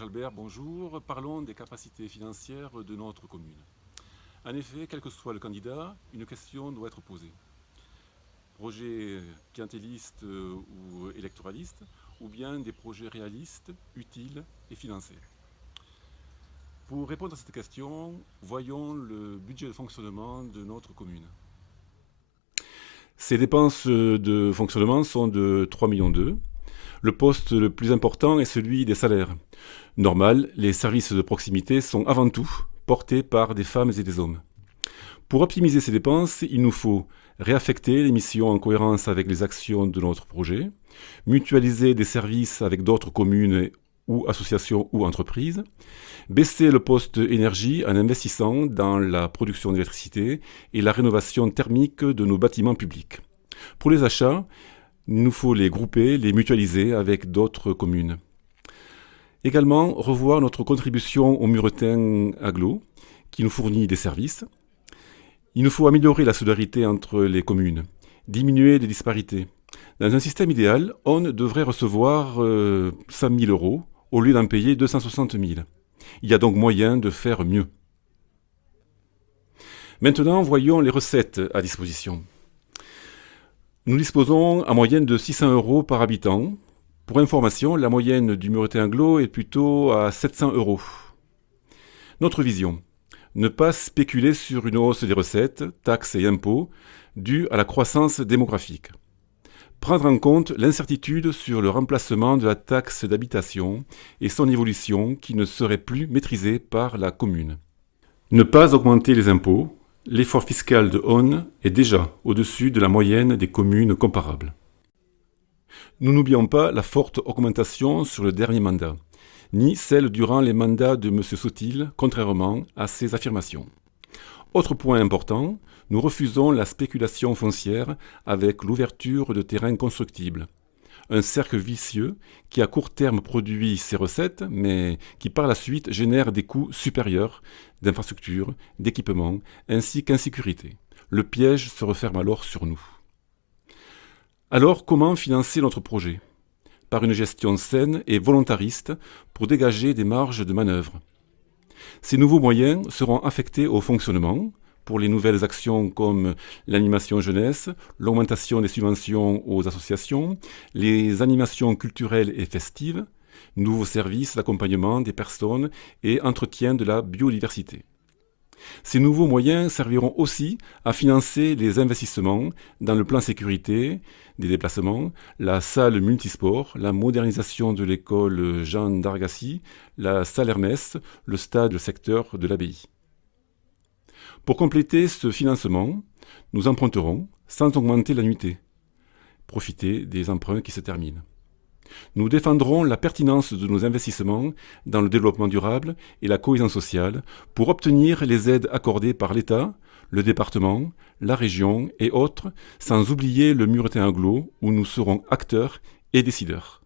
Jalbert, bonjour. Parlons des capacités financières de notre commune. En effet, quel que soit le candidat, une question doit être posée. Projet clientéliste ou électoraliste, ou bien des projets réalistes, utiles et financés. Pour répondre à cette question, voyons le budget de fonctionnement de notre commune. Ces dépenses de fonctionnement sont de 3,2 millions. Le poste le plus important est celui des salaires. Normal, les services de proximité sont avant tout portés par des femmes et des hommes. Pour optimiser ces dépenses, il nous faut réaffecter les missions en cohérence avec les actions de notre projet, mutualiser des services avec d'autres communes ou associations ou entreprises, baisser le poste énergie en investissant dans la production d'électricité et la rénovation thermique de nos bâtiments publics. Pour les achats, il nous faut les grouper, les mutualiser avec d'autres communes. Également, revoir notre contribution au Muretin Agglo, qui nous fournit des services. Il nous faut améliorer la solidarité entre les communes, diminuer les disparités. Dans un système idéal, on devrait recevoir 100 000 euros au lieu d'en payer 260 000. Il y a donc moyen de faire mieux. Maintenant, voyons les recettes à disposition. Nous disposons en moyenne de 600 euros par habitant. Pour information, la moyenne du Muretin Agglo est plutôt à 700 euros. Notre vision, ne pas spéculer sur une hausse des recettes, taxes et impôts due à la croissance démographique. Prendre en compte l'incertitude sur le remplacement de la taxe d'habitation et son évolution qui ne serait plus maîtrisée par la commune. Ne pas augmenter les impôts. L'effort fiscal de Onne est déjà au-dessus de la moyenne des communes comparables. Nous n'oublions pas la forte augmentation sur le dernier mandat, ni celle durant les mandats de M. Sotil, contrairement à ses affirmations. Autre point important, nous refusons la spéculation foncière avec l'ouverture de terrains constructibles. Un cercle vicieux qui à court terme produit ses recettes, mais qui par la suite génère des coûts supérieurs d'infrastructures, d'équipements, ainsi qu'insécurité. Le piège se referme alors sur nous. Alors, comment financer notre projet ? Par une gestion saine et volontariste pour dégager des marges de manœuvre. Ces nouveaux moyens seront affectés au fonctionnement, pour les nouvelles actions comme l'animation jeunesse, l'augmentation des subventions aux associations, les animations culturelles et festives, nouveaux services d'accompagnement des personnes et entretien de la biodiversité. Ces nouveaux moyens serviront aussi à financer les investissements dans le plan sécurité des déplacements, la salle multisport, la modernisation de l'école Jean d'Argassi, la salle Hermès, le stade secteur de l'abbaye. Pour compléter ce financement, nous emprunterons sans augmenter l'annuité. Profiter des emprunts qui se terminent. Nous défendrons la pertinence de nos investissements dans le développement durable et la cohésion sociale pour obtenir les aides accordées par l'État, le département, la région et autres, sans oublier le Muretin Agglo où nous serons acteurs et décideurs.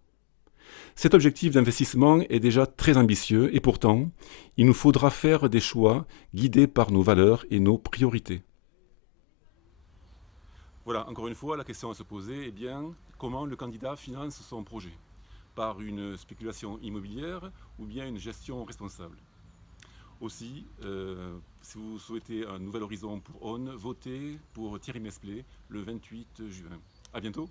Cet objectif d'investissement est déjà très ambitieux et pourtant, il nous faudra faire des choix guidés par nos valeurs et nos priorités. Voilà, encore une fois, la question à se poser est bien comment le candidat finance son projet. Par une spéculation immobilière ou bien une gestion responsable. Aussi, si vous souhaitez un nouvel horizon pour Onne, votez pour Thierry Mesplet le 28 juin. À bientôt.